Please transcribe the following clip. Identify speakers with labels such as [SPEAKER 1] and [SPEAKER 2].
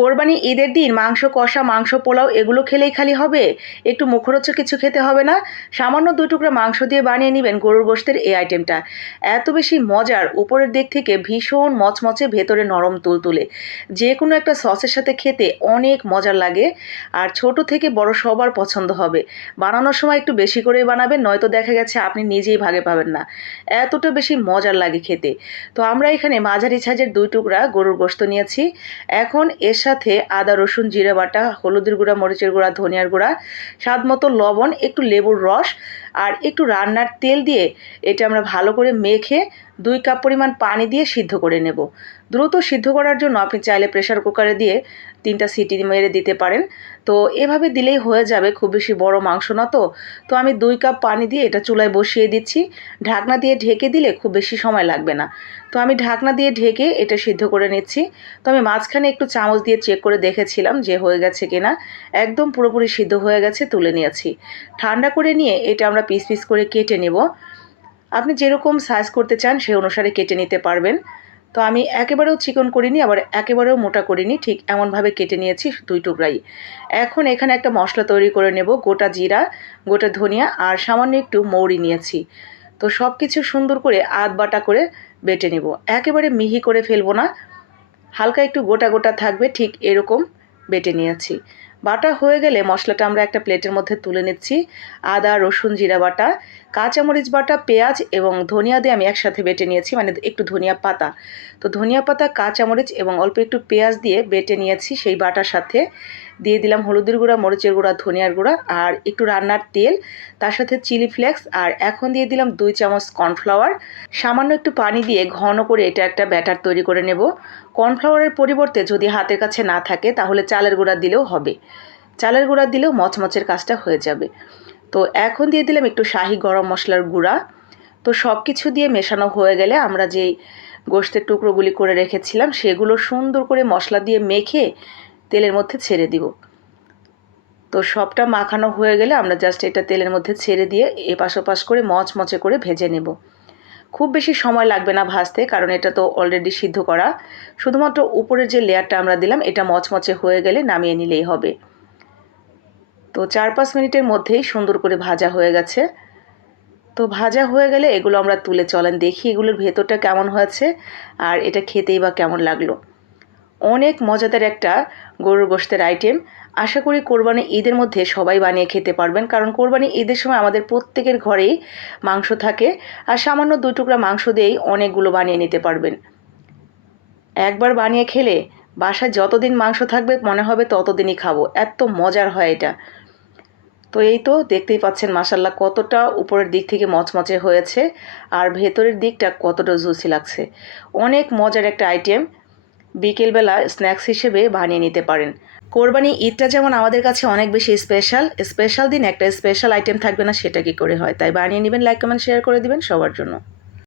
[SPEAKER 1] কোরবানি ঈদের দিন মাংস কষা, মাংস পোলাও এগুলো খেলেই খালি হবে। একটু মুখরোচক কিছু খেতে হবে না। সামান্য দুই টুকরা মাংস দিয়ে বানিয়ে নেবেন গরুর গোশতের এই আইটেমটা। এত বেশি মজার উপরের দিক থেকে ভীষণ মচমচে ভেতরে নরম তুলতুলে। যে কোনো একটা সসের সাথে খেতে অনেক মজার লাগে। আর ছোট থেকে বড় সবার পছন্দ হবে। বানানোর সময় একটু বেশি করে বানাবেন, নয়তো দেখা গেছে আপনি নিজেই ভাগে পাবেন না। এতটা বেশি মজার লাগে খেতে। তো আমরা এখানে মাঝারি সাইজের দুই টুকরা গরুর গোশত নিয়েছি। এখন এর আদা, রসুন, জিরে বাটা, হলুদের গুঁড়া, মরিচের গুঁড়া, ধনিয়ার গুঁড়া, স্বাদ মতো লবণ, একটু লেবুর রস আর একটু রান্নার তেল দিয়ে এটা আমরা ভালো করে মেখে দুই কাপ পরিমাণ পানি দিয়ে সিদ্ধ করে নেব। দ্রুত সিদ্ধ করার জন্য আপনি চাইলে প্রেশার কুকারে দিয়ে তিনটা সিটি মেরে দিতে পারেন। তো এভাবে দিলেই হয়ে যাবে, খুব বেশি বড় মাংস না তো। তো আমি দুই কাপ পানি দিয়ে এটা চুলায় বসিয়ে দিচ্ছি। ঢাকনা দিয়ে ঢেকে দিলে খুব বেশি সময় লাগবে না। তো আমি ঢাকনা দিয়ে ঢেকে এটা সিদ্ধ করে নিচ্ছি। তো আমি মাঝখানে একটু চামচ দিয়ে চেক করে দেখেছিলাম যে হয়ে গেছে কিনা। একদম পুরোপুরি সিদ্ধ হয়ে গেছে, তুলে নিয়েছি। ঠান্ডা করে নিয়ে এটা আমরা পিস পিস করে কেটে নেব। আপনি যেরকম সাইজ করতে চান সেই অনুসারে কেটে নিতে পারবেন। তো আমি একেবারেও চিকন করিনি, আবার একেবারেও মোটা করিনি, ঠিক এমনভাবে কেটে নিয়েছি দুই টুকরাই। এখন এখানে একটা মশলা তৈরি করে নেব, গোটা জিরা, গোটা ধনিয়া, আর সামান্য একটু মৌরি নিয়েছি। তো সব কিছু সুন্দর করে আধ বাটা করে বেটে নেব। একেবারে মিহি করে ফেলব না, হালকা একটু গোটা গোটা থাকবে, ঠিক এরকম বেটে নিয়েছি। বাটা হয়ে গেলে মশলাটা আমরা একটা প্লেটের মধ্যে তুলে নিচ্ছি। আদা, রসুন, জিরা বাটা, কাঁচামরিচ বাটা, পেঁয়াজ এবং ধনিয়া দিয়ে আমি একসাথে বেটে নিয়েছি মানে একটু ধনিয়া পাতা। তো ধনিয়া পাতা, কাঁচামরিচ এবং অল্প একটু পেঁয়াজ দিয়ে বেটে নিয়েছি সেই বাটার সাথে। দিয়ে দিলাম হলুদের গুঁড়া, মরিচের গুঁড়া, ধনিয়ার গুঁড়া আর একটু রান্নার তেল, তার সাথে চিলি ফ্লেক্স আর এখন দিয়ে দিলাম দুই চামচ কর্নফ্লাওয়ার। সামান্য একটু পানি দিয়ে ঘন করে এটা একটা ব্যাটার তৈরি করে নেব। কর্নফ্লাওয়ারের পরিবর্তে যদি হাতের কাছে না থাকে তাহলে চালের গুঁড়া দিলেও হবে। চালের গুঁড়া দিলেও মচমচের কাজটা হয়ে যাবে। তো এখন দিয়ে দিলাম একটু শাহি গরম মশলার গুঁড়া। তো সব কিছু দিয়ে মেশানো হয়ে গেলে আমরা যেই গোষ্ঠের টুকরোগুলি করে রেখেছিলাম সেগুলো সুন্দর করে মশলা দিয়ে মেখে তেলের মধ্যে ছেড়ে দিব। তো সবটা মাখানো হয়ে গেলে আমরা জাস্ট এটা তেলের মধ্যে ছেড়ে দিয়ে এপাশ ওপাশ করে মচমচে করে ভেজে নেব। খুব বেশি সময় লাগবে না ভাজতে কারণ এটা তো অলরেডি সিদ্ধ করা। শুধুমাত্র উপরের যে লেয়ারটা আমরা দিলাম এটা মচমচে হয়ে গেলে নামিয়ে নিলেই হবে। তো চার পাঁচ মিনিটের মধ্যেই সুন্দর করে ভাজা হয়ে গেছে। তো ভাজা হয়ে গেলে এগুলো আমরা তুলে চলেন, দেখি এগুলোর ভেতরটা কেমন হয়েছে আর এটা খেতেই বা কেমন লাগল। অনেক মজাদার একটা গরুর গোশতের আইটেম আশা করি কোরবানি ঈদের মধ্যে সবাই বানিয়ে খেতে পারবেন, কারণ কোরবানি ঈদের সময় আমাদের প্রত্যেকের ঘরেই মাংস থাকে আর সামান্য দুই টুকরা মাংস দিয়েই অনেকগুলো বানিয়ে নিতে পারবেন। একবার বানিয়ে খেলে বাসায় যতদিন মাংস থাকবে মনে হবে ততদিনই খাব। এত মজার হয় এটা। তো এই তো দেখতেই পাচ্ছেন মাসাল্লাহ কতটা উপরের দিক থেকে মচমচে হয়েছে আর ভেতরের দিকটা কতটা জুসি লাগছে। অনেক মজার একটা আইটেম বিকেলবেলা স্ন্যাক্স হিসেবে বানিয়ে নিতে পারেন। কোরবানি ঈদটা যেমন আমাদের কাছে অনেক বেশি স্পেশাল স্পেশাল দিন একটা স্পেশাল আইটেম থাকবে না সেটা কি করে হয়? তাই বানিয়ে নেবেন, লাইক, কমেন্ট, শেয়ার করে দিবেন সবার জন্য।